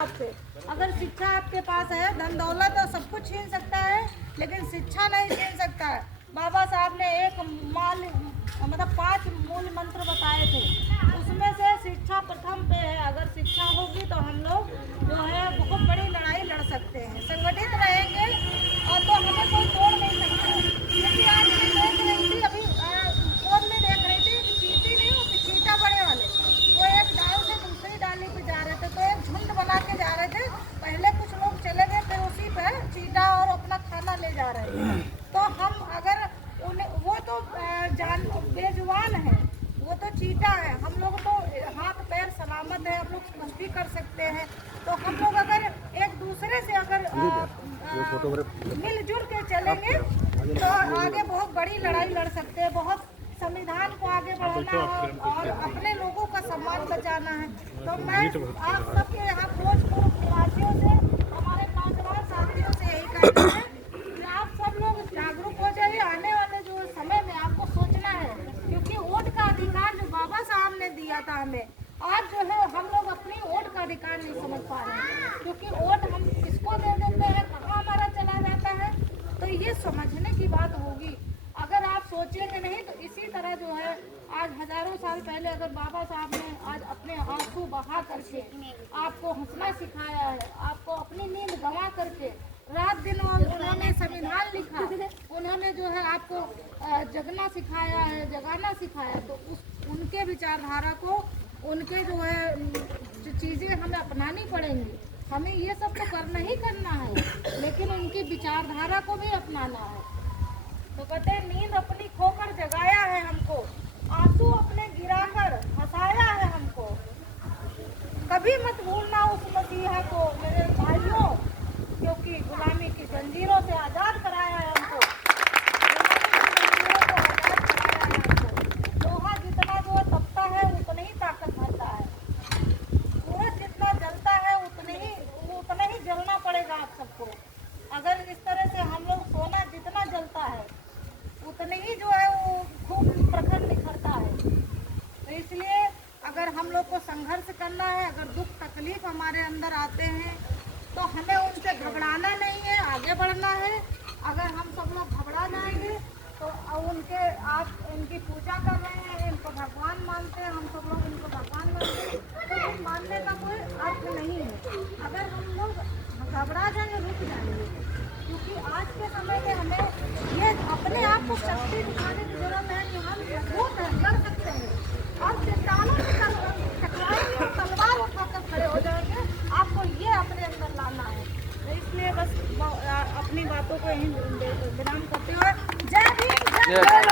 आपसे अगर शिक्षा आपके पास है, धन दौलत तो सब कुछ छीन सकता है, लेकिन शिक्षा नहीं छीन सकता है। बाबा साहब ने एक मतलब 5 मूल मंत्र बताए थे, उसमें से शिक्षा प्रथम पे है। अगर शिक्षा होगी तो हम लोग जो है बहुत बड़ी लड़ाई लड़ सकते हैं, संगठित रहेंगे और तो हमें कोई तोड़ नहीं सकता। क्योंकि आज मैं देख रही थी, अभी फोन में देख रही थी कि चींटी नहीं होती, चींटा बड़े वाले, वो एक डाल से दूसरी डाली पे जा रहे थे, तो एक झुंड बना के जा रहे थे। पहले कुछ लोग चले गए, फिर उसी पे चींटा और अपना खाना ले जा रहे थे। तो हम अगर उन्हें, वो तो जान बेजुबान है, वो तो चींटा है, हम लोग तो हाथ पैर सलामत है, हम लोग कुछ भी कर सकते हैं। तो हम लोग अगर एक दूसरे से अगर मिलजुल के चलेंगे तो आगे बहुत बड़ी लड़ाई लड़ सकते हैं। बहुत संविधान को आगे बढ़ाना है और अपने लोगों का सम्मान बचाना है। तो मैं आप सबके यहाँ भोजपुर निवासियों से, हमारे नौजवान साथियों से यही कहना है कि आप सब लोग जागरूक हो जाइए। आने वाले जो समय में आपको सोचना है, क्योंकि वोट का अधिकार जो बाबा साहब ने दिया था हमें, आज जो है हम लोग अपनी वोट का अधिकार नहीं समझ पा रहे हैं। क्योंकि वोट हम किसको दे देते हैं, कहाँ हमारा चला जाता है, तो ये समझने की बात होगी। अगर आप सोचेंगे नहीं तो इसी तरह जो है आज हजारों साल पहले अगर बाबा साहब ने आज अपने आंसू बहा करके आपको हंसना सिखाया है, आपको अपनी नींद गंवा करके रात दिन उन्होंने संविधान लिखा, उन्होंने जो है आपको जगना सिखाया है, जगाना सिखाया, तो उनके विचारधारा को, उनके जो है चीज़ें हमें अपनानी पड़ेंगी। हमें ये सब तो करना ही करना है, लेकिन उनकी विचारधारा को भी अपनाना है। तो कहते हैं नींद अपनी खोकर जगाया है हमको, आंसू अपने गिराकर हंसाया है हमको। कभी मत भूलना उस मसीहा को मेरे भाइयों, क्योंकि गुलामी की जंजीरों से आज़ाद कराया है हमको। लोहा जितना जो तपता है उतना ही ताकत भरता है, सूरज जितना जलता है उतना ही जलना पड़ेगा आप सबको। अगर इस तरह से हम लोग, सोना जितना जलता है उतने ही जो है वो खूब प्रखर निखरता है। तो इसलिए अगर हम लोग को संघर्ष करना है, अगर दुख तकलीफ हमारे अंदर आते हैं तो हमें उनसे घबराना नहीं है, आगे बढ़ना है। अगर हम सब लोग घबरा जाएंगे तो उनके, आप इनकी पूजा कर रहे हैं, इनको भगवान मानते हैं, हम सब लोग इनको भगवान मानते हैं, तो मानने का कोई अर्थ नहीं है। अगर हम लोग घबरा जाएंगे, रुक जाएंगे, क्योंकि आज के समय में हमें ये अपने आप को शक्ति दिखाने की जरूरत है कि हम मजबूत हैं, लड़ सकते हैं और चट्टानों से टकराएंगे और तलवार उठाकर खड़े हो जाएंगे। आपको ये अपने अंदर लाना है। तो इसलिए बस अपनी बातों को यहीं विराम करते हुए जय भीम, जय